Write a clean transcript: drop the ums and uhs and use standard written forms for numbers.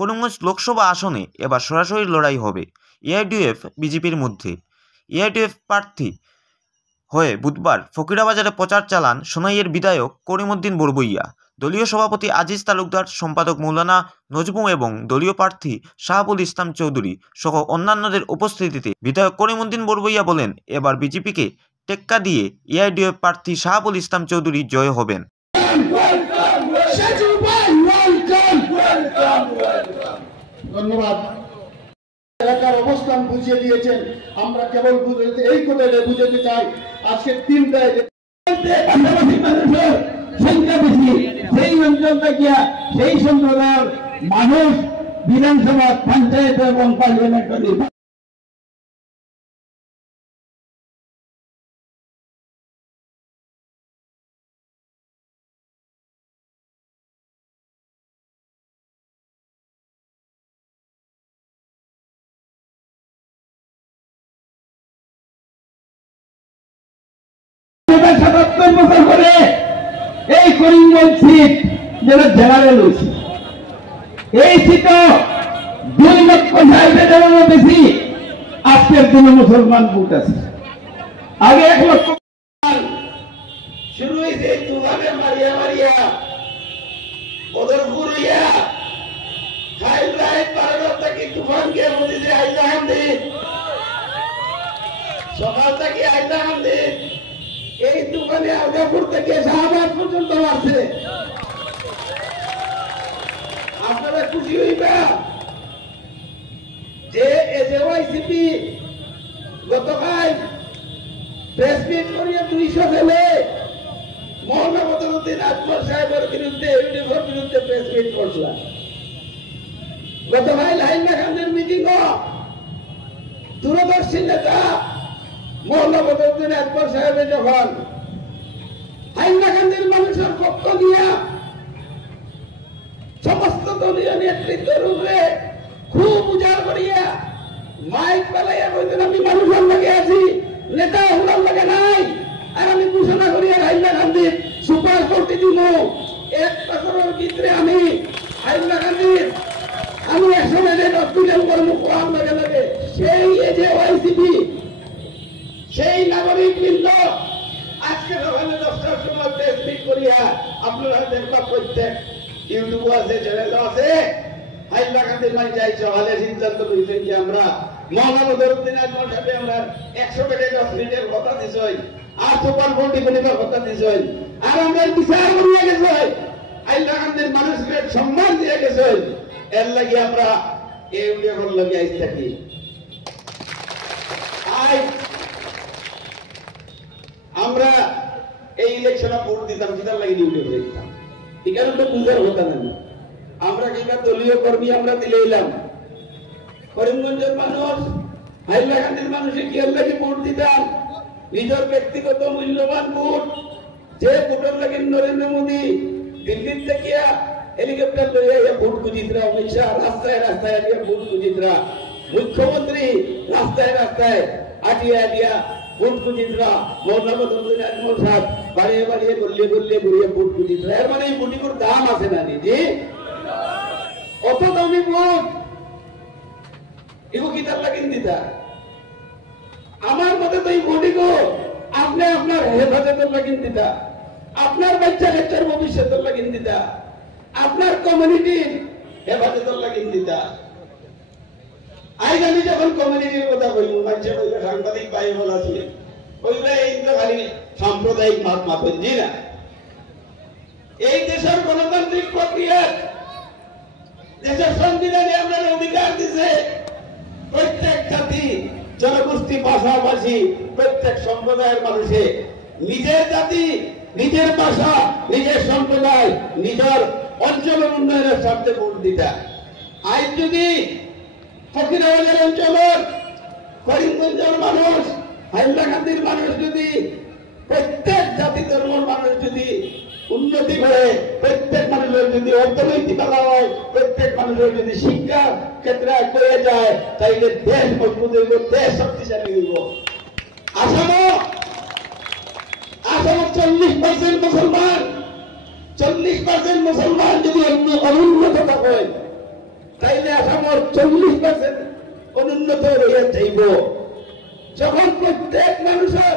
করিমগঞ্জ লোকসভা আসনে এবার সরাসরি লড়াই হবে এআইডিএফ বিজেপির মধ্যে। এআইডিএফ প্রার্থী হয়ে বুধবার ফকিরাবাজারে প্রচার চালান সোনাইয়ের বিধায়ক করিমউদ্দিন বড়বইয়া। দলীয় সভাপতি আজিজ তালুকদার, সম্পাদক মৌলানা নজমু এবং দলীয় প্রার্থী শাহাবুল ইসলাম চৌধুরী সহ অন্যান্যদের উপস্থিতিতে বিধায়ক করিমউদ্দিন বড়বইয়া বলেন, এবার বিজেপিকে টেক্কা দিয়ে এআইডিএফ প্রার্থী শাহাবুল ইসলাম চৌধুরী জয় হবেন। ধন্যবাদ। এলাকার অবস্থান বুঝিয়ে দিয়েছেন। আমরা কেবল এই কোটায় বুঝাতে চাই আজকে 3টায় সংখ্যা বেশি, সেই অঞ্চলটা গিয়া সেই সম্প্রদায়ের মানুষ বিধানসভা, পঞ্চায়েত এবং পার্লামেন্ট নির্বাচন করে এই করিমগঞ্জ সিট যেটা জেনারেল হয়েছে, এই সিটও 2,60,000 বেশি আজকের দিনে মুসলমান ভোট আছে। আগে 1 লক্ষ শুরু হয়েছে তুফানে মারিয়া মারিয়া বদরপুর হইয়া হাইলাইট পারার থেকে তুফানকে বলেছে আইলা হামদি, সকাল থেকে আইলা হামদি এই তুফানে আগাপুর থেকে শাহবাগ পর্যন্ত আছে। আপনারা খুশি হইবা যে এজেওয়াইসিপি গতকাল প্রেস মিট করিয়া 200 ছেলে মৌলানা বদরুদ্দিন আকবর সাহেবের বিরুদ্ধে ইউনিফর্ম বিরুদ্ধে প্রেস মিট করছিলাম। গতকাল হাইলাকান্দির মিটিং দূরদর্শী নেতা মৌলানা বদরুদ্দিন আকবর সাহেবের যখন হাইলাকান্দির মানুষের পক্ষ নিয়ে সমস্ত দলীয় নেতৃত্বের উপরে খুব উজাড় করিয়া মাইক পেলাইয়া বলতেন আমি মানুষের লাগে আছি, নেতা হুলার লাগে নাই, আর আমি ঘোষণা করিয়া হাইলাকান্দির সুপার কোর্টে দিব 1 বছরের ভিতরে আমি হাইলাকান্দির আমি 100 মেডেল অর্জন করবো কোরআন লাগে লাগে। সেই এজেওয়াইসিপি সেই নাগরিক বৃন্দ আজকে সকালে 10টার সময় প্রেস মিট করিয়া আপনারা দেখবা প্রত্যেক ইউটিউব আছে, চ্যানেল আছে, হাইলাকান্দির মানে যাই সকালে সিদ্ধান্ত করেছেন যে আমরা মৌলানা বদরুদ্দিন আকবর সাহেব আমরা 100 বেডের হসপিটালের কথা দিছই, আর সুপার কোর্ট করিবার কথা দিছই, আর আমরা বিচার করিয়া গেছই, হাইলাকান্দির মানুষকে সম্মান দিয়ে গেছই। এর লাগি আমরা এই উদ্যোগের লগে আইস থাকি। আমরা এই ইলেকশনে ভোট দিতাম, সেটার লাগে ডিউটি করে দিতাম। এখানে তো বুঝার কথা না, আমরা কিনা দলীয় কর্মী আমরা দিলে এলাম। করিমগঞ্জের মানুষ, হাইলাকান্দির মানুষের কি লাগে ভোট দিতাম, নিজের ব্যক্তিগত মূল্যবান ভোট। যে ভোটের লাগে নরেন্দ্র মোদী দিল্লির থেকে হেলিকপ্টার লইয়া ভোট খুঁজিতরা, অমিত শাহ রাস্তায় রাস্তায় ভোট খুঁজিতরা, মুখ্যমন্ত্রী রাস্তায় রাস্তায় আটিয়া ভোট খুঁজিতরা, মৌলানা বদরুদ্দিন আকবর সাহেব বাড়িয়ে বাড়িয়ে গলিয়ে গলিয়ে ঘুরিয়ে ভোট খুঁজিতরা। এর মানে এই ভোটিগুলোর দাম আছে না জি, অত দামি ভোট এগুলো কি তার লাগিন দিতা? আমার মতে তো এই ভোটিগো আপনি আপনার হেফাজতের লাগিন দিতা, আপনার বাচ্চা কাচ্চার ভবিষ্যতের লাগিন দিতা, আপনার কমিউনিটির হেফাজতের লাগিন দিতা। আজ আমি যখন কমিউনিটির কথা বলবো, বাচ্চা বলবে সাংবাদিক ভাই বলা ছিল, বলবে এই তো খালি সাম্প্রদায়িক মত মাপেন জি না। এই দেশের গণতান্ত্রিক প্রক্রিয়া, দেশের সংবিধানে আপনার অধিকার দিছে প্রত্যেক জাতি জনগোষ্ঠী ভাষাভাষী প্রত্যেক সম্প্রদায়ের মানুষে নিজের জাতি, নিজের ভাষা, নিজের সম্প্রদায়, নিজের অঞ্চলের উন্নয়নের স্বার্থে ভোট দিতা। আজ যদি ফকিরাবাজার অঞ্চলের করিমগঞ্জের মানুষ, হাইলাকান্দির মানুষ যদি প্রত্যেক জাতি ধর্মের মানুষ যদি উন্নতি করে, প্রত্যেক মানুষের যদি অর্থনৈতিক আলাদা হয়, প্রত্যেক মানুষের যদি শিক্ষার ক্ষেত্রে করে যায়, তাইলে দেশ মজবুত হইব, দেশ শক্তিশালী হইব। আসামও 40% মুসলমান, 40% মুসলমান যদি অনুন্নত থাকে, তাইলে আমার 40% অনুন্নত হইয়া যাইব। যখন প্রত্যেক মানুষের